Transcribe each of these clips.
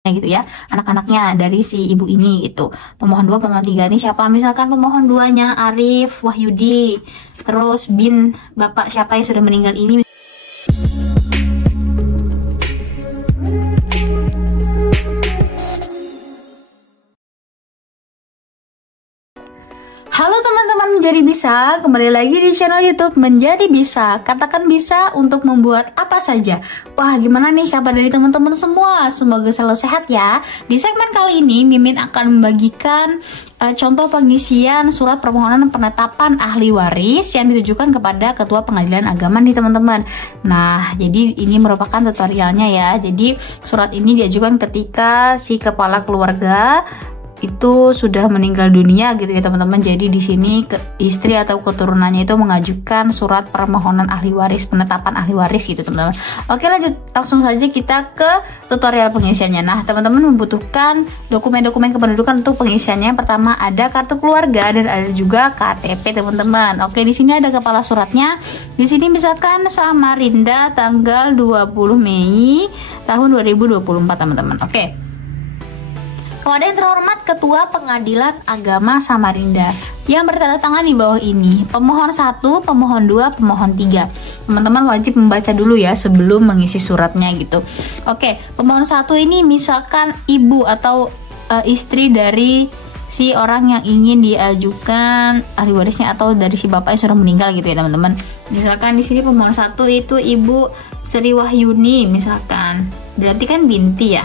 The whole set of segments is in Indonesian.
gitu ya, anak-anaknya dari si ibu ini gitu. Pemohon 2, pemohon 3 ini siapa? Misalkan pemohon 2-nya Arif Wahyudi, terus bin bapak siapa yang sudah meninggal ini. Halo teman-teman Menjadi Bisa, kembali lagi di channel YouTube Menjadi Bisa. Katakan bisa untuk membuat apa saja. Wah, gimana nih kabar dari teman-teman semua? Semoga selalu sehat ya. Di segmen kali ini Mimin akan membagikan contoh pengisian surat permohonan penetapan ahli waris yang ditujukan kepada Ketua Pengadilan Agama nih teman-teman. Nah, jadi ini merupakan tutorialnya ya. Jadi surat ini diajukan ketika si kepala keluarga itu sudah meninggal dunia gitu ya teman-teman. Jadi di sini istri atau keturunannya itu mengajukan surat permohonan ahli waris, penetapan ahli waris gitu teman-teman. Oke, lanjut langsung saja kita ke tutorial pengisiannya. Nah, teman-teman membutuhkan dokumen-dokumen kependudukan untuk pengisiannya. Pertama ada kartu keluarga dan ada juga KTP teman-teman. Oke, di sini ada kepala suratnya. Di sini misalkan Samarinda tanggal 20 Mei tahun 2024 teman-teman. Oke. Kepada yang terhormat Ketua Pengadilan Agama Samarinda yang bertanda tangan di bawah ini, pemohon 1, pemohon 2, pemohon 3. Teman-teman wajib membaca dulu ya sebelum mengisi suratnya gitu. Oke, pemohon 1 ini misalkan ibu atau istri dari si orang yang ingin diajukan ahli warisnya atau dari si bapak yang sudah meninggal gitu ya teman-teman. Misalkan di sini pemohon 1 itu Ibu Sri Wahyuni misalkan. Berarti kan binti ya.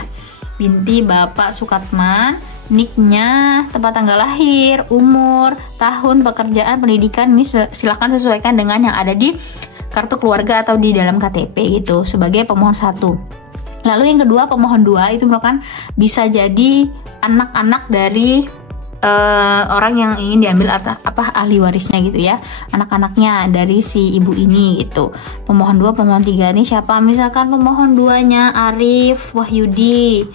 Binti Bapak Sukatman, niknya, tempat tanggal lahir, umur, tahun, pekerjaan, pendidikan ini silakan sesuaikan dengan yang ada di kartu keluarga atau di dalam KTP gitu sebagai pemohon 1. Lalu yang kedua pemohon 2 itu merupakan bisa jadi anak-anak dari orang yang ingin diambil ahli warisnya gitu ya, anak-anaknya dari si ibu ini gitu. Pemohon 2, pemohon 3 ini siapa? Misalkan pemohon 2-nya Arif Wahyudi,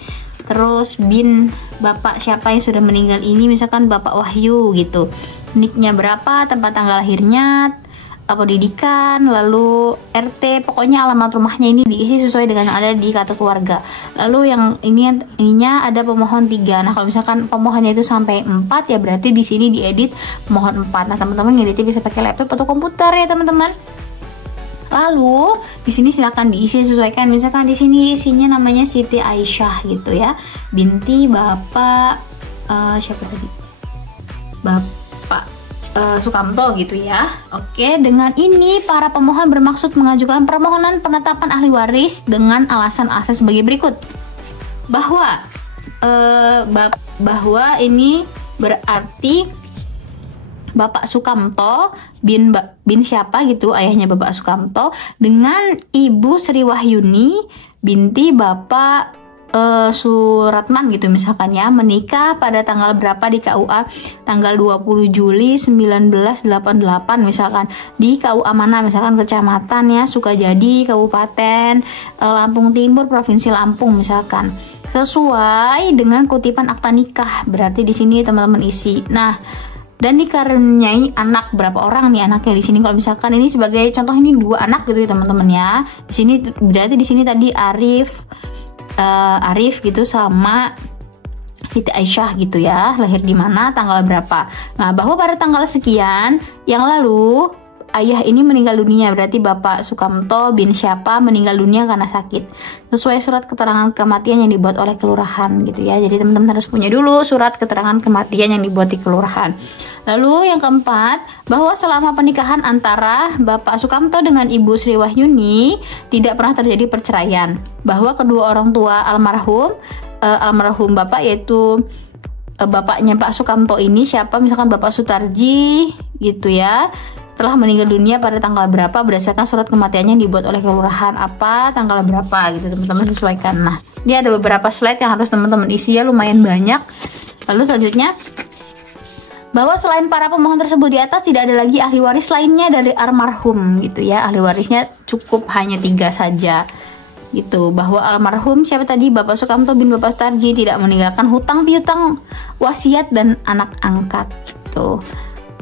terus bin bapak siapa yang sudah meninggal ini, misalkan Bapak Wahyu gitu. Niknya berapa, tempat tanggal lahirnya, pendidikan, lalu RT, pokoknya alamat rumahnya ini diisi sesuai dengan yang ada di kartu keluarga. Lalu yang ininya ada pemohon 3. Nah, kalau misalkan pemohonnya itu sampai 4 ya berarti di sini diedit pemohon 4. Nah, teman-teman ngeditnya bisa pakai laptop atau komputer ya, teman-teman. Lalu di sini silakan diisi sesuaikan. Misalkan di sini isinya namanya Siti Aisyah gitu ya. Binti Bapak siapa tadi? Bapak Sukamto gitu ya. Oke, dengan ini para pemohon bermaksud mengajukan permohonan penetapan ahli waris dengan alasan-alasan sebagai berikut. Bahwa ini berarti Bapak Sukamto bin siapa gitu, ayahnya Bapak Sukamto, dengan Ibu Sri Wahyuni binti Bapak Suratman gitu misalkan ya, menikah pada tanggal berapa di KUA, tanggal 20 Juli 1988 misalkan, di KUA mana, misalkan kecamatan ya Sukajadi, Kabupaten Lampung Timur, Provinsi Lampung misalkan, sesuai dengan kutipan akta nikah. Berarti di sini teman-teman isi. Nah, dan dikaruniai anak, berapa orang nih anaknya di sini? Kalau misalkan ini sebagai contoh ini 2 anak gitu ya teman-teman ya. Di sini berarti di sini tadi Arif gitu sama Siti Aisyah gitu ya, lahir di mana, tanggal berapa. Nah, bahwa pada tanggal sekian yang lalu ayah ini meninggal dunia, berarti Bapak Sukamto bin siapa meninggal dunia karena sakit, sesuai surat keterangan kematian yang dibuat oleh kelurahan gitu ya. Jadi teman-teman harus punya dulu surat keterangan kematian yang dibuat di kelurahan. Lalu yang keempat, bahwa selama pernikahan antara Bapak Sukamto dengan Ibu Sri Wahyuni tidak pernah terjadi perceraian, bahwa kedua orang tua almarhum Bapak yaitu bapaknya Pak Sukamto ini siapa, misalkan Bapak Sutarji gitu ya, telah meninggal dunia pada tanggal berapa berdasarkan surat kematiannya yang dibuat oleh kelurahan apa, tanggal berapa gitu teman-teman sesuaikan. Nah, ini ada beberapa slide yang harus teman-teman isi ya, lumayan banyak. Lalu selanjutnya, bahwa selain para pemohon tersebut di atas tidak ada lagi ahli waris lainnya dari almarhum gitu ya, ahli warisnya cukup hanya 3 saja gitu. Bahwa almarhum siapa tadi, Bapak Sukamto bin Bapak Sutarji tidak meninggalkan hutang piutang, wasiat dan anak angkat gitu.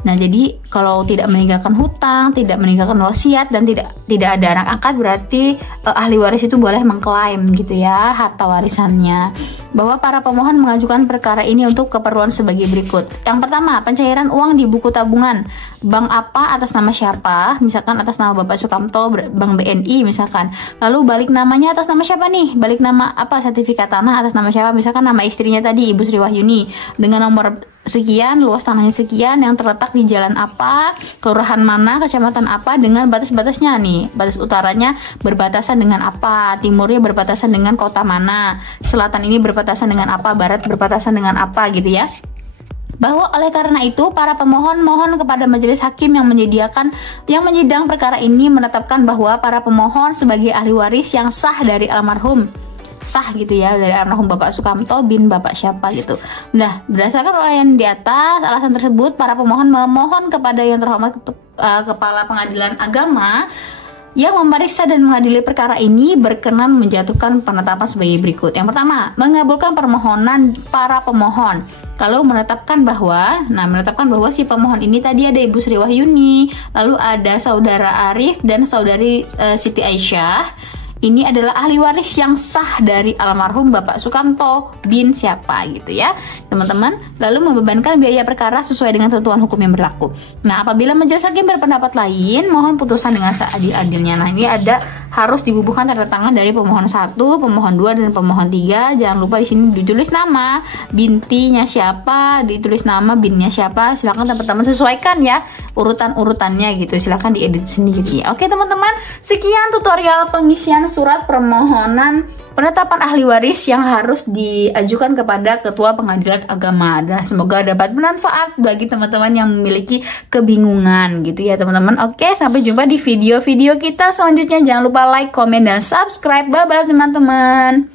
Nah, jadi kalau tidak meninggalkan hutang, tidak meninggalkan wasiat, dan tidak ada anak angkat, berarti ahli waris itu boleh mengklaim gitu ya harta warisannya. Bahwa para pemohon mengajukan perkara ini untuk keperluan sebagai berikut. Yang pertama, pencairan uang di buku tabungan bank apa atas nama siapa, misalkan atas nama Bapak Sukamto, Bank BNI misalkan. Lalu balik namanya atas nama siapa nih? Balik nama apa? Sertifikat tanah atas nama siapa? Misalkan nama istrinya tadi Ibu Sri Wahyuni dengan nomor sekian, luas tanahnya sekian, yang terletak di jalan apa, kelurahan mana, kecamatan apa, dengan batas-batasnya nih. Batas utaranya berbatasan dengan apa, timurnya berbatasan dengan kota mana, selatan ini berbatasan dengan apa, barat berbatasan dengan apa gitu ya. Bahwa oleh karena itu para pemohon mohon kepada majelis hakim yang menyidang perkara ini menetapkan bahwa para pemohon sebagai ahli waris yang sah dari almarhum, sah gitu ya, dari almarhum Bapak Sukamto bin Bapak siapa gitu. Nah, berdasarkan uraian di atas alasan tersebut, para pemohon memohon kepada yang terhormat Kepala Pengadilan Agama yang memeriksa dan mengadili perkara ini berkenan menjatuhkan penetapan sebagai berikut. Yang pertama, mengabulkan permohonan para pemohon. Lalu menetapkan bahwa si pemohon ini tadi ada Ibu Sri Wahyuni, lalu ada Saudara Arif dan Saudari Siti Aisyah. Ini adalah ahli waris yang sah dari almarhum Bapak Sukamto bin siapa gitu ya, teman-teman. Lalu membebankan biaya perkara sesuai dengan ketentuan hukum yang berlaku. Nah, apabila majelis hakim berpendapat lain, mohon putusan dengan seadil-adilnya. Nah, ini ada harus dibubuhkan tanda tangan dari pemohon 1, pemohon 2, dan pemohon 3. Jangan lupa di sini ditulis nama bintinya siapa, ditulis nama binnya siapa. Silakan teman-teman sesuaikan ya urutan-urutannya gitu. Silakan diedit sendiri. Oke, teman-teman, sekian tutorial pengisian surat permohonan penetapan ahli waris yang harus diajukan kepada Ketua Pengadilan Agama. Dan semoga dapat bermanfaat bagi teman-teman yang memiliki kebingungan gitu ya, teman-teman. Oke, sampai jumpa di video-video kita selanjutnya. Jangan lupa like, komen, dan subscribe. Bye-bye, teman-teman.